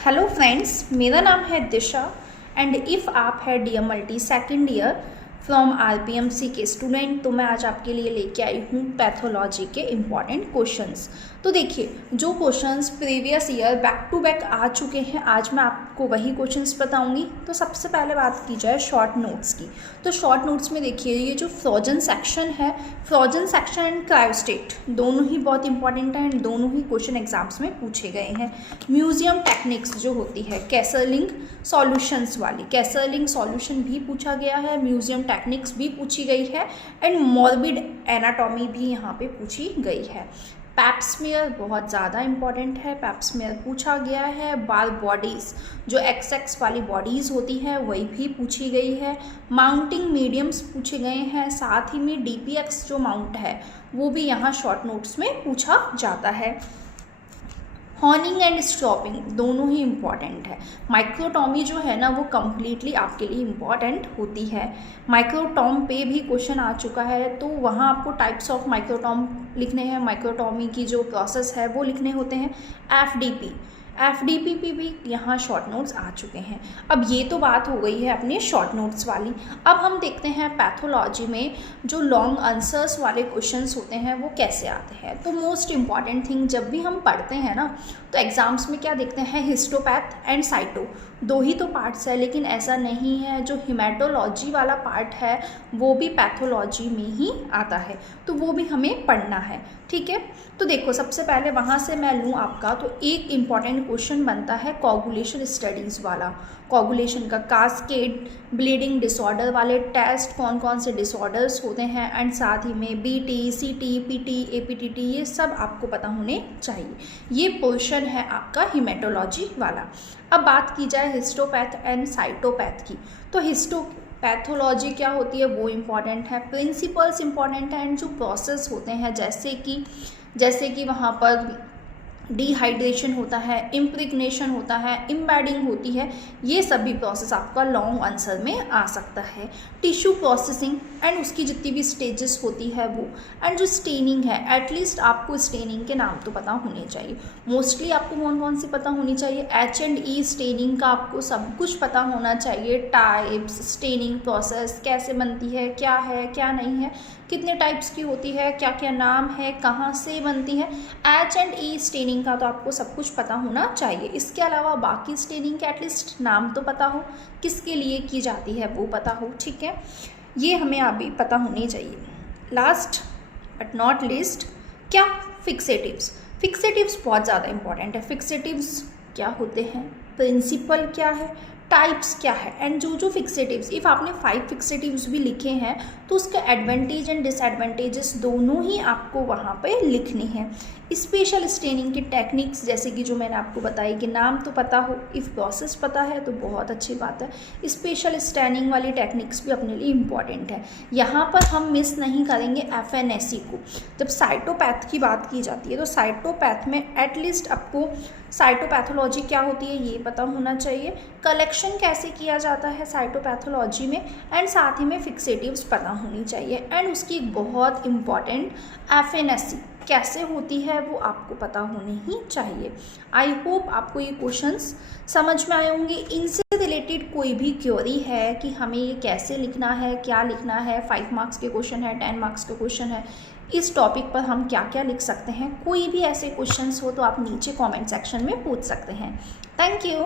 Hello friends, मेरा नाम है दिशा एंड इफ़ आप है DMLT second year from RPMC के स्टूडेंट, तो मैं आज आपके लिए लेके आई हूँ पैथोलॉजी के इम्पॉर्टेंट क्वेश्चंस। तो देखिए, जो questions previous year back to back आ चुके हैं, आज मैं आपको वही क्वेश्चंस बताऊंगी। तो सबसे पहले बात की जाए शॉर्ट नोट्स की, तो शॉर्ट नोट्स में देखिए ये जो फ्रोजन सेक्शन है, फ्रोजन सेक्शन एंड क्रायोस्टेट दोनों ही बहुत इंपॉर्टेंट है एंड दोनों ही क्वेश्चन एग्जाम्स में पूछे गए हैं। म्यूजियम टेक्निक्स जो होती है, कैसरलिंग सॉल्यूशंस वाली, कैसरलिंग सॉल्यूशन भी पूछा गया है, म्यूजियम टेक्निक्स भी पूछी गई है एंड मॉर्बिड एनाटॉमी भी यहाँ पे पूछी गई है। पैप्समियर बहुत ज़्यादा इंपॉर्टेंट है, पैप्समियर पूछा गया है। बाल बॉडीज़ जो XX वाली बॉडीज़ होती है वही भी पूछी गई है। माउंटिंग मीडियम्स पूछे गए हैं, साथ ही में DPX जो माउंट है वो भी यहाँ शॉर्ट नोट्स में पूछा जाता है। हॉर्निंग एंड स्टॉपिंग दोनों ही इम्पॉर्टेंट है। माइक्रोटॉमी जो है ना वो कम्प्लीटली आपके लिए इम्पॉर्टेंट होती है। माइक्रोटॉम पे भी क्वेश्चन आ चुका है, तो वहाँ आपको टाइप्स ऑफ माइक्रोटॉम लिखने हैं, माइक्रोटॉमी की जो प्रोसेस है वो लिखने होते हैं। FDP भी यहाँ शॉर्ट नोट्स आ चुके हैं। अब ये तो बात हो गई है अपने शॉर्ट नोट्स वाली। अब हम देखते हैं पैथोलॉजी में जो लॉन्ग आंसर्स वाले क्वेश्चंस होते हैं वो कैसे आते हैं। तो मोस्ट इम्पॉर्टेंट थिंग, जब भी हम पढ़ते हैं ना तो एग्जाम्स में क्या देखते हैं, हिस्टोपैथ एंड साइटो, दो ही तो पार्ट्स है, लेकिन ऐसा नहीं है। जो हिमेटोलॉजी वाला पार्ट है वो भी पैथोलॉजी में ही आता है, तो वो भी हमें पढ़ना है, ठीक है। तो देखो, सबसे पहले वहाँ से मैं लूँ आपका, तो एक इम्पॉर्टेंट क्वेश्चन बनता है कोगुलेशन स्टडीज़ वाला। कोगुलेशन का कास्केड, ब्लीडिंग डिसऑर्डर वाले टेस्ट, कौन कौन से डिसऑर्डर्स होते हैं एंड साथ ही में BT, CT, PT, APTT, ये सब आपको पता होने चाहिए। ये पोर्शन है आपका हिमेटोलॉजी वाला। अब बात की जाए हिस्टोपैथ एंड साइटोपैथ की, तो पैथोलॉजी क्या होती है वो इम्पॉर्टेंट है, प्रिंसिपल्स इम्पॉर्टेंट है एंड जो प्रोसेस होते हैं जैसे कि वहाँ पर डिहाइड्रेशन होता है, इम्प्रिग्नेशन होता है, इम्बेडिंग होती है, ये सभी प्रोसेस आपका लॉन्ग आंसर में आ सकता है। टिश्यू प्रोसेसिंग एंड उसकी जितनी भी स्टेजेस होती है वो, एंड जो स्टेनिंग है, एटलीस्ट आपको स्टेनिंग के नाम तो पता होने चाहिए। मोस्टली आपको कौन कौन सी पता होनी चाहिए, H&E स्टेनिंग का आपको सब कुछ पता होना चाहिए। टाइप्स, स्टेनिंग प्रोसेस कैसे बनती है क्या नहीं है, कितने टाइप्स की होती है, क्या क्या नाम है, कहाँ से बनती है, H&E स्टेनिंग का तो आपको सब कुछ पता होना चाहिए। इसके अलावा बाकी स्टेनिंग के एटलीस्ट नाम तो पता हो, किसके लिए की जाती है वो पता हो, ठीक है। ये हमें अभी पता होनी चाहिए। लास्ट बट नॉट लीस्ट, क्या फिक्सेटिव्स बहुत ज़्यादा इंपॉर्टेंट है। फिक्सेटिव्स क्या होते हैं, प्रिंसिपल क्या है, टाइप्स क्या है एंड जो फिक्सेटिव्स, इफ़ आपने 5 फिक्सेटिव्स भी लिखे हैं तो उसके एडवांटेज एंड डिसएडवांटेजेस दोनों ही आपको वहाँ पे लिखने हैं। स्पेशल स्टेनिंग की टेक्निक्स, जैसे कि जो मैंने आपको बताई कि नाम तो पता हो, इफ़ प्रोसेस पता है तो बहुत अच्छी बात है। स्पेशल स्टेनिंग वाली टेक्निक्स भी अपने लिए इम्पॉर्टेंट है। यहाँ पर हम मिस नहीं करेंगे FNSE को। जब साइटोपैथ की बात की जाती है तो साइटोपैथ में एटलीस्ट आपको साइटोपैथोलॉजी क्या होती है ये पता होना चाहिए, कलेक्शन कैसे किया जाता है साइटोपैथोलॉजी में, एंड साथ ही में फिक्सेटिव्स पता होनी चाहिए। एंड उसकी एक बहुत इम्पॉर्टेंट FNSE कैसे होती है वो आपको पता होनी ही चाहिए। आई होप आपको ये क्वेश्चंस समझ में आए होंगे। इनसे रिलेटेड कोई भी क्वेरी है कि हमें ये कैसे लिखना है, क्या लिखना है, 5 मार्क्स के क्वेश्चन है, 10 मार्क्स के क्वेश्चन है, इस टॉपिक पर हम क्या क्या लिख सकते हैं, कोई भी ऐसे क्वेश्चंस हो तो आप नीचे कमेंट सेक्शन में पूछ सकते हैं। Thank you.